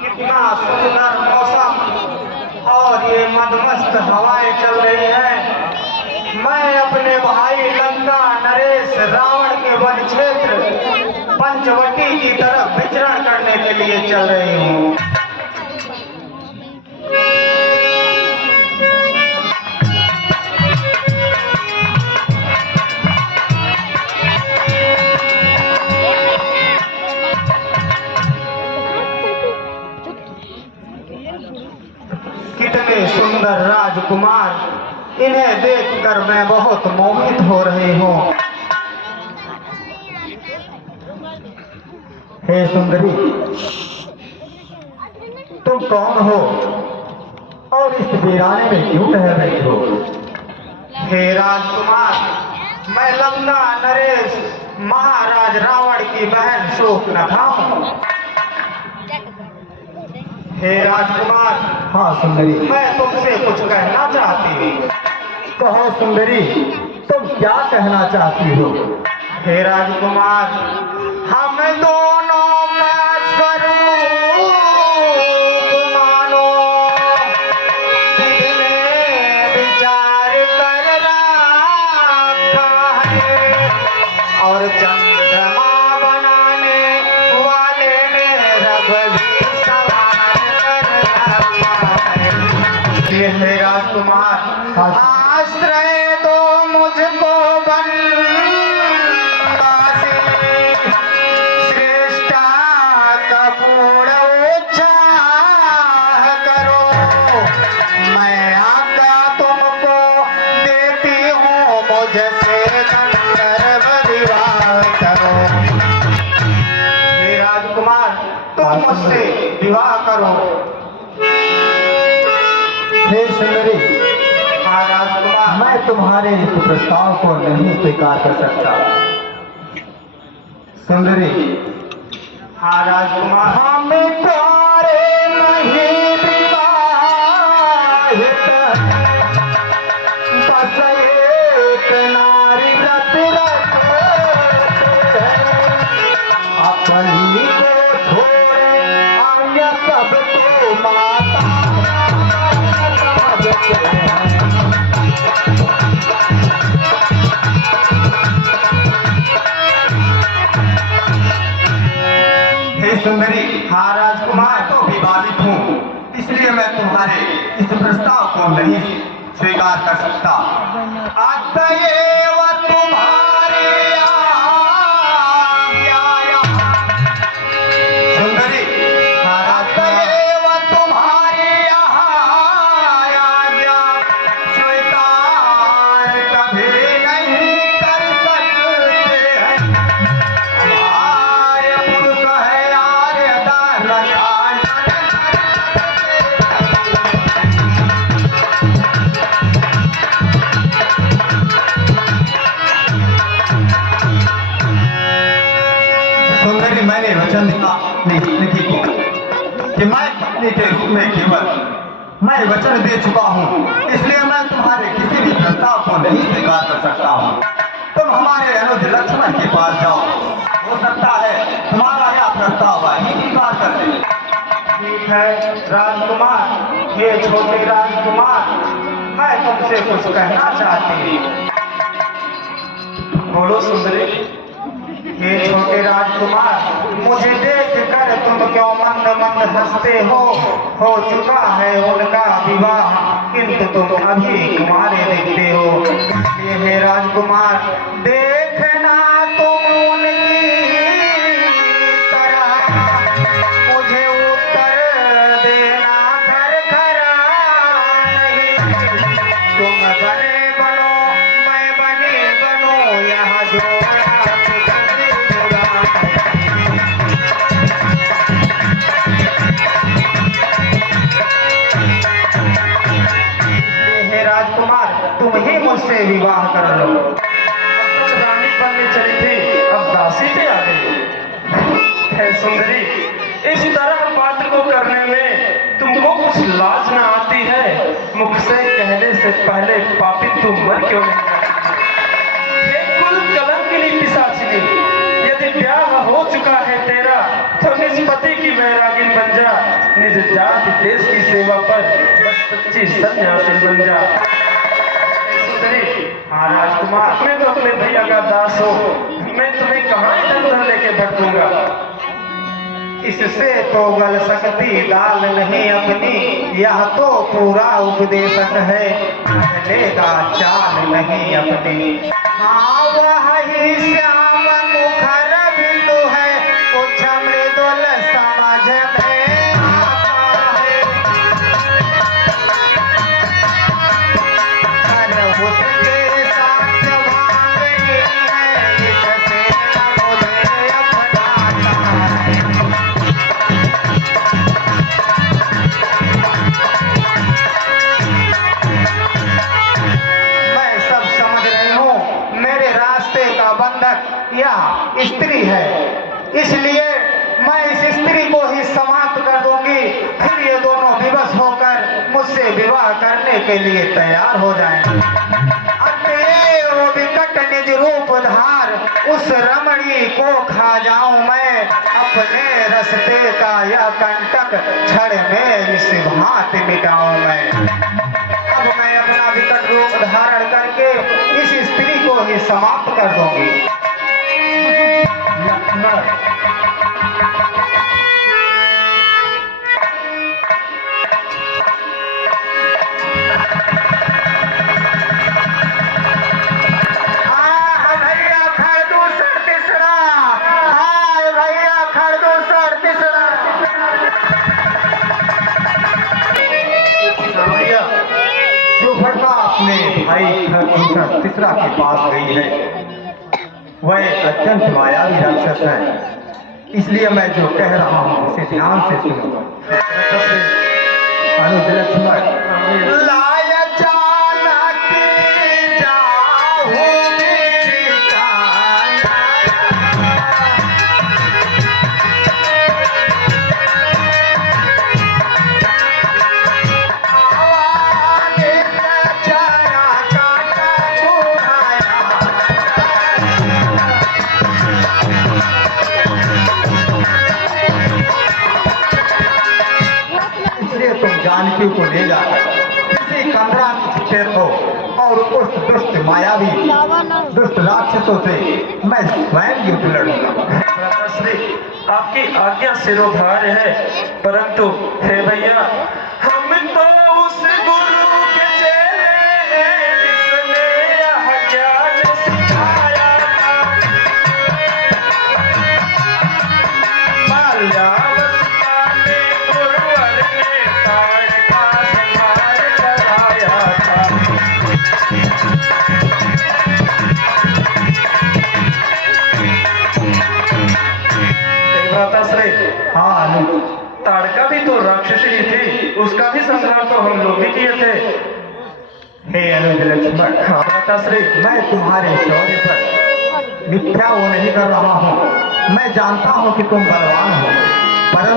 कितना सुंदर मौसम और ये मदमस्त हवाएं चल रही हैं। मैं अपने भाई लंका नरेश रावण के वन क्षेत्र पंचवटी की तरफ विचरण करने के लिए चल रही हूँ। कितने सुंदर राजकुमार, इन्हें देखकर मैं बहुत मोहित हो रही हूँ। हे सुंदरी, तुम कौन हो और इस वीराने में क्यों रह रही हो? हे राजकुमार, मैं लंका नरेश महाराज रावण की बहन शूर्पणखा हूँ। हे राजकुमार, हाँ सुंदरी, मैं तुमसे कुछ कहना चाहती हूँ। कहो सुंदरी, तुम क्या कहना चाहती हो? हे राजकुमार, हम दोनों का स्वरूप मानो, दिल में विचार कर रखा है और चंद्रमा बनाने वाले ने रघुवीर हे राजकुमार, आश्रय दो मुझको बनवासी, श्रेष्ठा का पूर्ण उच्चार करो। मैं आज्ञा तुमको देती हूँ, मुझसे गंधर्व विवाह करो। हे राजकुमार, तुम मुझसे विवाह करो। हे सुंदरी, हाँ राजकुमार, मैं तुम्हारे इस प्रस्ताव को नहीं स्वीकार कर सकता। सुंदरी, हाँ राजकुमार, हम प्यारे नहीं विवाहित, बस एक नारी रत अपनी को छोड़े अन्य सबको माता। हे सुंदरी, हाँ राजकुमार, तो विवादित हूँ, इसलिए मैं तुम्हारे इस प्रस्ताव को नहीं स्वीकार कर सकता। अतएव तुम्हारे सुंदरी, हाँ अतएव तुम्हारे आज्ञा स्वीकार कभी नहीं कर सकते हैं। हमारे पुरुष है आर्य दान। सुंदरी, मैंने वचन दिया निधि को कि मैं पत्नी के रूप में केवल मैं वचन दे चुका हूँ, इसलिए मैं तुम्हारे किसी भी प्रस्ताव को नहीं स्वीकार कर सकता हूँ। तुम हमारे अनुज लक्ष्मण के पास जाओ, हो सकता है तुम्हारा यह प्रस्ताव स्वीकार कर दे। ठीक है राजकुमार, ये छोटे राजकुमार, मैं तुमसे कुछ कहना चाहती हूँ। बोलो सुंदरी। हे छोटे राजकुमार, मुझे देख कर तुम क्यों मंद मंद हंसते हो चुका है उनका विवाह, किंतु तुम अभी कुमारे दिखते हो। इसलिए हे राजकुमार, देखना तुम उनकी तरह, मुझे उत्तर देना घर खरा नहीं। तुम बने बनो, मैं बनी बनो, यहाँ जो तुम ही मुझसे विवाह कर लो। अब रानी बनने चली थी, अब दासी पे आ गई। है सुंदरी, इस तरह बात को करने में तुमको कुछ लाज ना आती है? मुख से कहने से पहले पापी तुम मर क्यों नहीं जाती? ये कुल कलंकिनी पिशाचिनी, यदि ब्याह हो चुका है तेरा तो निज पति की वैरागिन बन जा, निज जाति देश की सेवा पर बस सच्ची सन्यासी बन जा। हाँ राजकुमार, मैं तो अपने भैया का दास हूँ, मैं तुम्हें कहाँ इधर उधर लेके भटकूंगा। इससे तो गल सकती दाल नहीं अपनी, यह तो पूरा उपदेशक है, चलेगा चाल नहीं अपनी। हाँ वह ही श्याम मुखर बिंदु है, कुछ मृदुल समझ में आता है। उसके साथ भावे है, इससे न मुझे अपनाता है। मैं सब समझ रही हूँ, मेरे रास्ते का बंधक यह स्त्री है, इसलिए मैं इस स्त्री को ही समाप्त कर दूंगी, फिर ये दोनों विवश होकर मुझसे विवाह करने के लिए तैयार हो जाएंगे। अतएव विकट निज रूप धार उस रमणी को खा जाऊं मैं, अपने रास्ते का यह कंटक क्षण में इस भांति मिटाऊं मैं। अब मैं अपना विकट रूप धारण करके इस स्त्री को ही समाप्त कर दूंगी। अपने भाई खरदूषण तीसरा के पास गई है, वह एक अत्यंत मायावी राक्षस है, इसलिए मैं जो कह रहा हूँ उसे ध्यान से सुनो। अनुज लक्ष्मण लाया जाना की जाहू मेरी जाना, जानकी को ले जाकर किसी कमरा में छिपे रहो और उस दुष्ट मायावी दुष्ट राक्षसों से मैं स्वयं युद्ध लड़ूंगा। आपकी आज्ञा सिरोधार्य है, परंतु हे भैया, हम तो उस गुरु के चेले हैं जिसने यह ज्ञान सिखाया था। बाल्यावस्था में गुरुवर ने ताड़का संहार कराया था। भ्राताश्री, हाँ अनुज, ताड़का भी तो राक्षसी ही थी, उसका भी संहार तो हम लोग ही किए थे। हे अनुज लक्ष्मण, हाँ भ्राताश्री, मैं तुम्हारे शौर्य पर मिथ्या वो नहीं कर रहा हूँ, मैं जानता हूँ कि तुम बलवान हो, परंतु